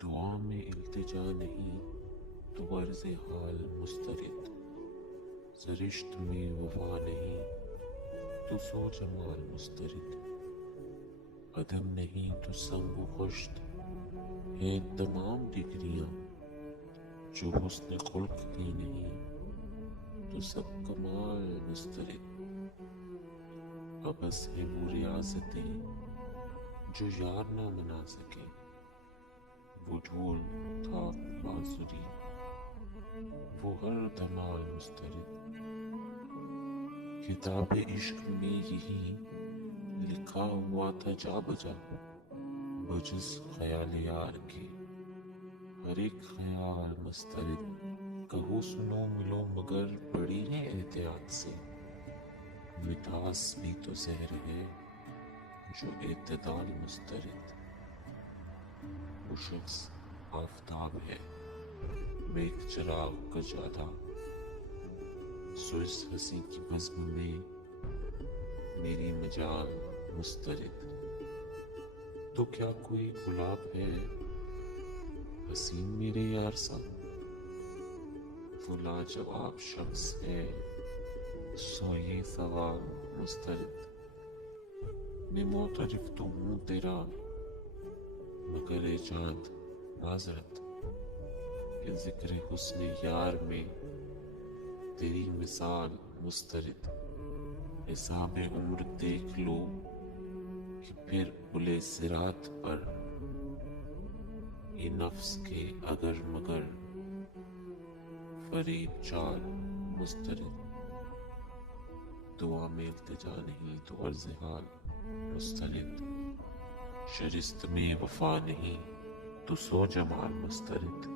دعا میں التجا نہیں تو عرض حال مسترد، سرشت میں وفا نہیں تو سو جمال مسترد، قدم نہیں تو سنگ و خشت ہیں تمام ڈگریاں، جو حسن خلق کی نہیں تو سب کمال مسترد، ابس ہے وہ ریاضتیں جو یار نہ منا سکے، وہ ڈھول تھاک بازری وہ ہر دھمال مسترد، کتاب عشق میں یہی لکھا ہوا تھا جا بجا، بجز خیال یار کے ہر ایک خیال مسترد، کہو سنو ملو مگر بڑی ہے احتیاط سے، مٹھاس بھی تو زہر ہے جو اعتدال مسترد، وہ شخص آفتاب ہے میں ایک چراغ کا جادا، سو اس ہنسی کی بزم میں میری مجال مسترد، تو کیا کوئی گلاب ہے حسین میرے یار سا، وہ لاجواب شخص ہے سو یہ سوال مسترد، میں معترف تو ہوں تیرا مگر اے چاند معذرت، کہ ذکر حسن یار میں تیری مثال مسترد، حساب عمر دیکھ لو کہ پھر پلے صراط پر یہ نفس کے اگر مگر فریب چال مسترد، دعا میں التجا نہیں تو عرض حال مسترد، شرست میں وفا نہیں تو سو جمال مسترد،